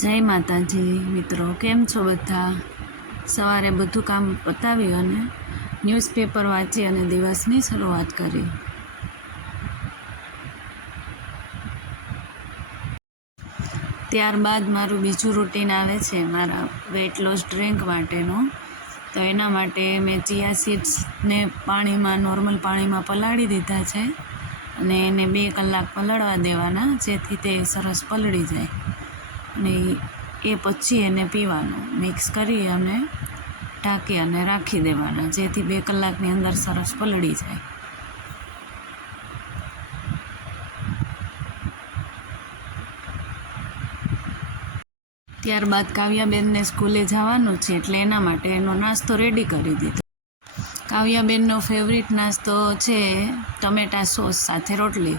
જય માતાજી મિત્રો, કેમ છો બધા? સવારે બધું કામ પતાવી અને ન્યૂઝપેપર વાંચી અને દિવસની શરૂઆત કરી. ત્યારબાદ મારું બીજું રૂટીન આવે છે મારા વેટ લોસ ડ્રિંક માટેનું. તો એના માટે મેં ચિયા સીડ્સને નોર્મલ પાણીમાં પલાળી દીધા છે અને એને 2 કલાક પલળવા દેવાના, જેથી તે સરસ પલળી જાય. અને એ પછી એને પીવાનું, મિક્સ કરી અને ઢાંકી અને રાખી દેવાના, જેથી 2 કલાકની અંદર સરસ પલળી જાય. ત્યારબાદ કાવ્યાબેનને સ્કૂલે જવાનું છે, એટલે એના માટે એનો નાસ્તો રેડી કરી દીધો. કાવ્યાબેનનો ફેવરિટ નાસ્તો છે ટમેટા સોસ સાથે રોટલી,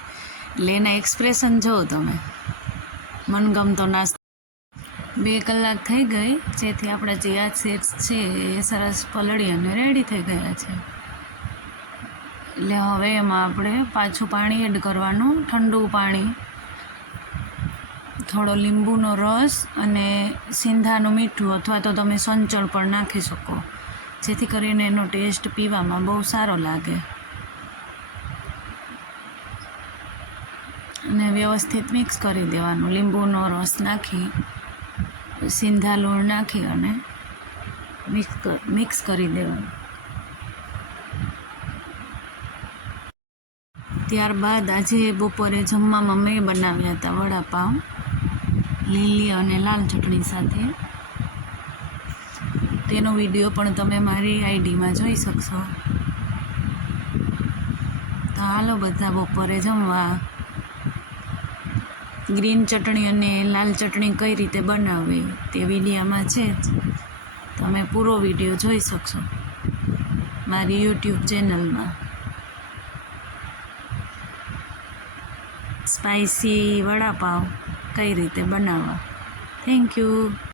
એટલે એના એક્સપ્રેશન જુઓ તમે. મનગમતો નાસ્તો. 2 કલાક થઈ ગઈ, જેથી આપણા ચિયા સીડ્સ છે એ સરસ પલળી અને રેડી થઈ ગયા છે. એટલે હવે એમાં આપણે પાછું પાણી એડ કરવાનું, ઠંડુ પાણી, થોડો લીંબુનો રસ અને સિંધાનું મીઠું, અથવા તો તમે સંચળ પણ નાખી શકો, જેથી કરીને એનો ટેસ્ટ પીવામાં બહુ સારો લાગે. અને વ્યવસ્થિત મિક્સ કરી દેવાનું, લીંબુનો રસ નાખી, સિંધા લૂણ નાખી અને મિક્સ કરી દેવાનું. ત્યારબાદ આજે બપોરે જમવામાં મેં બનાવ્યા હતા વડાપાઉં, લીલી અને લાલ ચટણી સાથે. તેનો વિડીયો પણ તમે મારી આઈડીમાં જોઈ શકશો. તો હાલો બધા બપોરે જમવા. ગ્રીન ચટણી અને લાલ ચટણી કઈ રીતે બનાવવી તે વિડીયોમાં છે જ, તમે પૂરો વિડીયો જોઈ શકશો મારી યુટ્યુબ ચેનલમાં. સ્પાઈસી વડાપાઉં કઈ રીતે બનાવવા. Thank you.